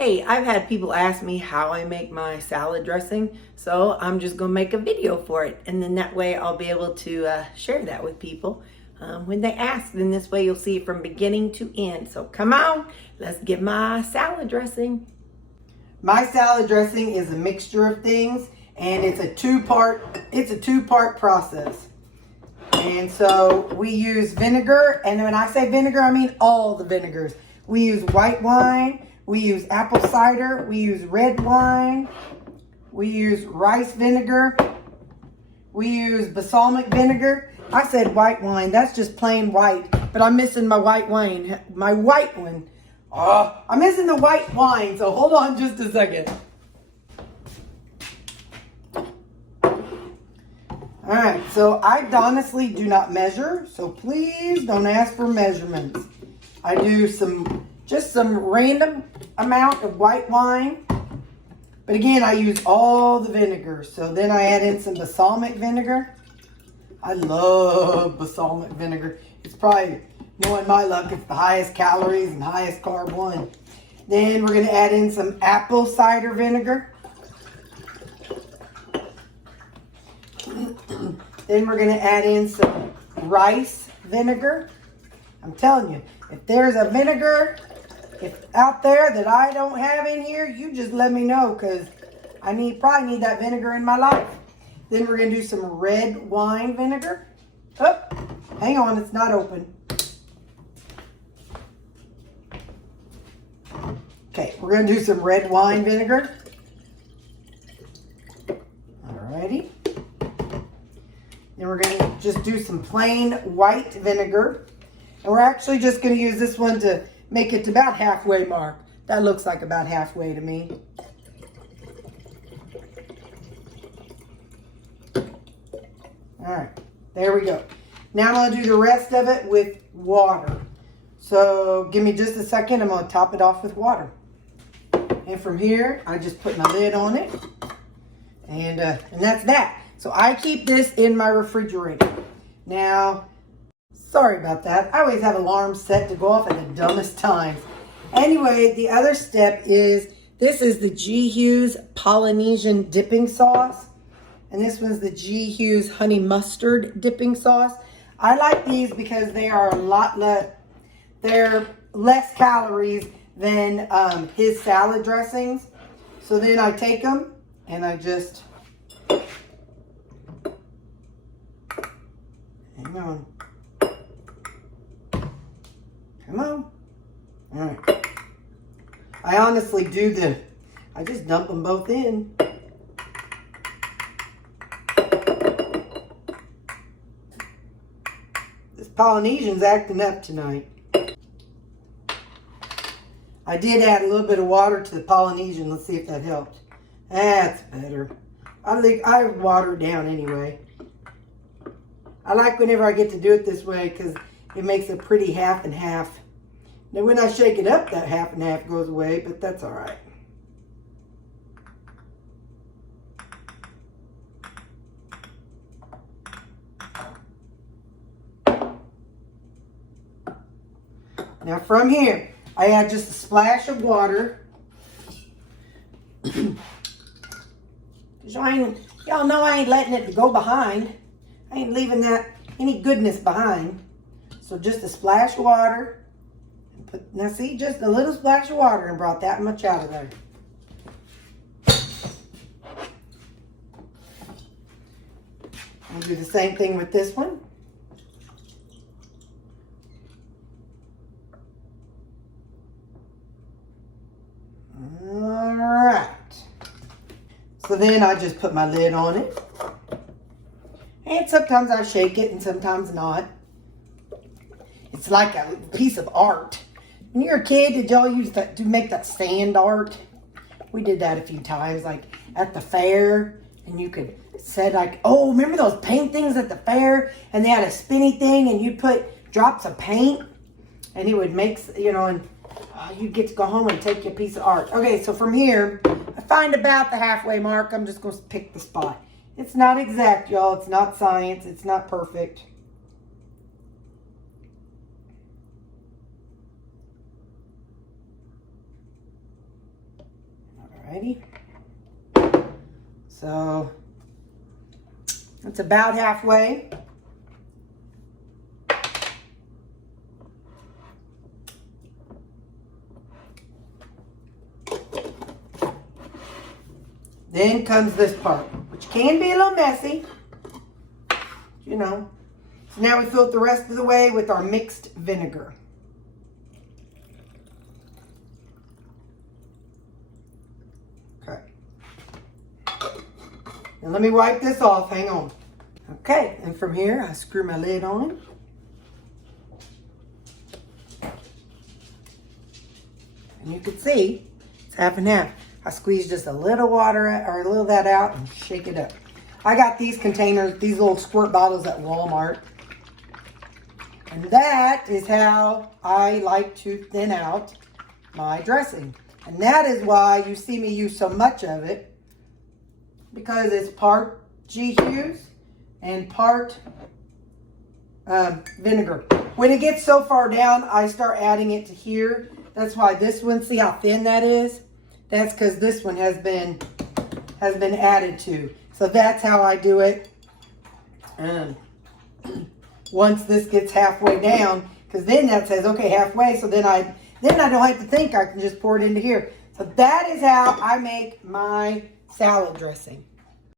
Hey, I've had people ask me how I make my salad dressing, so I'm just gonna make a video for it, and then that way I'll be able to share that with people when they ask. Then this way you'll see it from beginning to end. So come on, let's get my salad dressing. My salad dressing is a mixture of things, and it's a two-part process. And so we use vinegar, and when I say vinegar, I mean all the vinegars. We use white wine, we use apple cider, we use red wine, we use rice vinegar, we use balsamic vinegar. I said white wine, that's just plain white, but I'm missing my white wine, my white one. Oh, I'm missing the white wine, so hold on just a second. All right, so I honestly do not measure, so please don't ask for measurements. I do just some random amount of white wine, but again, I use all the vinegar. So then I add in some balsamic vinegar. I love balsamic vinegar. It's probably, knowing my luck, it's the highest calories and highest carb one. Then we're gonna add in some apple cider vinegar. Then we're going to add in some rice vinegar. I'm telling you, if there's a vinegar out there that I don't have in here, you just let me know, because I probably need that vinegar in my life. Then we're going to do some red wine vinegar. Oh, hang on, it's not open. Okay, we're going to do some red wine vinegar. Alrighty. Then we're going to just do some plain white vinegar. And we're actually just going to use this one to make it to about halfway mark. That looks like about halfway to me. Alright, there we go. Now I'm going to do the rest of it with water. So give me just a second. I'm going to top it off with water. And from here, I just put my lid on it. And that's that. So I keep this in my refrigerator. Now, sorry about that. I always have alarms set to go off at the dumbest times. Anyway, the other step is, this is the G. Hughes Polynesian dipping sauce. And this one's the G. Hughes honey mustard dipping sauce. I like these because they are they're less calories than his salad dressings. So then I take them and I just... Hang on. Come on. All right. I honestly I just dump them both in. This Polynesian's acting up tonight. I did add a little bit of water to the Polynesian. Let's see if that helped. That's better. I water it down anyway. I like whenever I get to do it this way because it makes a pretty half and half. Now when I shake it up, that half and half goes away, but that's all right. Now from here, I add just a splash of water. Y'all know I ain't letting it go behind. I ain't leaving any goodness behind. So just a splash of water. Now see, just a little splash of water and brought that much out of there. I'll do the same thing with this one. All right. So then I just put my lid on it. And sometimes I shake it and sometimes not. It's like a piece of art. When you were a kid, did y'all use that to make that sand art? We did that a few times, like at the fair. And you could say like, oh, remember those paint things at the fair? And they had a spinny thing and you'd put drops of paint. And it would make, and you'd get to go home and take your piece of art. Okay, so from here, I find about the halfway mark. I'm just going to pick the spot. It's not exact, y'all. It's not science. It's not perfect. Ready? So it's about halfway. Then comes this part, which can be a little messy, you know. So now we fill it the rest of the way with our mixed vinegar. Okay. And let me wipe this off, hang on. Okay, and from here I screw my lid on. And you can see it's half and half. I squeeze just a little water or a little of that out and shake it up. I got these containers, these little squirt bottles at Walmart. And that is how I like to thin out my dressing. And that is why you see me use so much of it, because it's part G-Hughes and part vinegar. When it gets so far down, I start adding it to here. That's why this one, see how thin that is? That's because this one has been added to. So that's how I do it. Once this gets halfway down, because then that says, okay, halfway. So then I don't have to think, I can just pour it into here. So that is how I make my salad dressing.